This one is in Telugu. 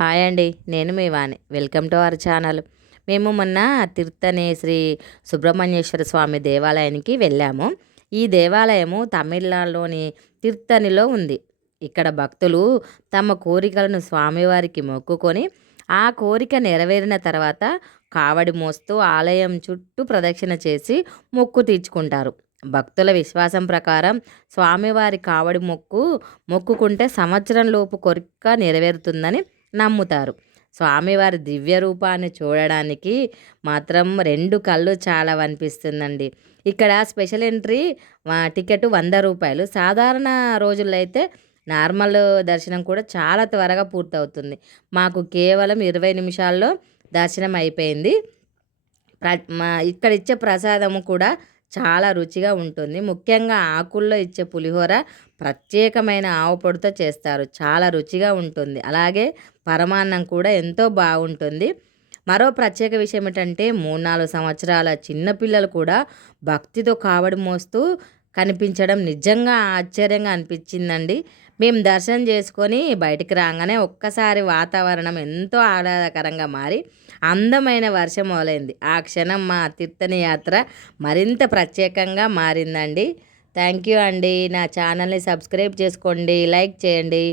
హాయ్ అండి, నేను మీ Vani. Welcome to our channel. మేము మొన్న తిరుత్తని శ్రీ సుబ్రహ్మణ్యేశ్వర స్వామి దేవాలయానికి వెళ్ళాము. ఈ దేవాలయము తమిళనాడులోని తిరుత్తనిలో ఉంది. ఇక్కడ భక్తులు తమ కోరికలను స్వామివారికి మొక్కుకొని ఆ కోరిక నెరవేరిన తర్వాత కావడి మోస్తూ ఆలయం చుట్టూ ప్రదక్షిణ చేసి మొక్కు తీర్చుకుంటారు. భక్తుల విశ్వాసం ప్రకారం స్వామివారి కావడి మొక్కుకుంటే సంవత్సరం లోపు కోరిక నెరవేరుతుందని నమ్ముతారు. స్వామివారి దివ్య రూపాన్ని చూడడానికి మాత్రం 2 కళ్ళు చాలవనిపిస్తుందండి. ఇక్కడ స్పెషల్ ఎంట్రీ టికెట్ రూ. 100. సాధారణ రోజుల్లో అయితే నార్మల్ దర్శనం కూడా చాలా త్వరగా పూర్తవుతుంది. మాకు కేవలం 20 నిమిషాల్లో దర్శనం అయిపోయింది. ఇక్కడ ఇచ్చే ప్రసాదము కూడా చాలా రుచిగా ఉంటుంది. ముఖ్యంగా ఆకుల్లో ఇచ్చే పులిహోర ప్రత్యేకమైన ఆవు పొడితో చేస్తారు. చాలా రుచిగా ఉంటుంది. అలాగే పరమాన్నం కూడా ఎంతో బాగుంటుంది. మరో ప్రత్యేక విషయం ఏంటంటే 3-4 సంవత్సరాల చిన్నపిల్లలు కూడా భక్తితో కావడి మోస్తూ కనిపించడం నిజంగా ఆశ్చర్యంగా అనిపించిందండి. మేము దర్శనం చేసుకొని బయటికి రాగానే ఒక్కసారి వాతావరణం ఎంతో ఆహ్లాదకరంగా మారి అందమైన వర్షం మొదలైంది. ఆ క్షణం మా తీర్థని యాత్ర మరింత ప్రత్యేకంగా మారిందండి. థ్యాంక్ యూ అండి. నా ఛానల్ని సబ్స్క్రైబ్ చేసుకోండి, లైక్ చేయండి.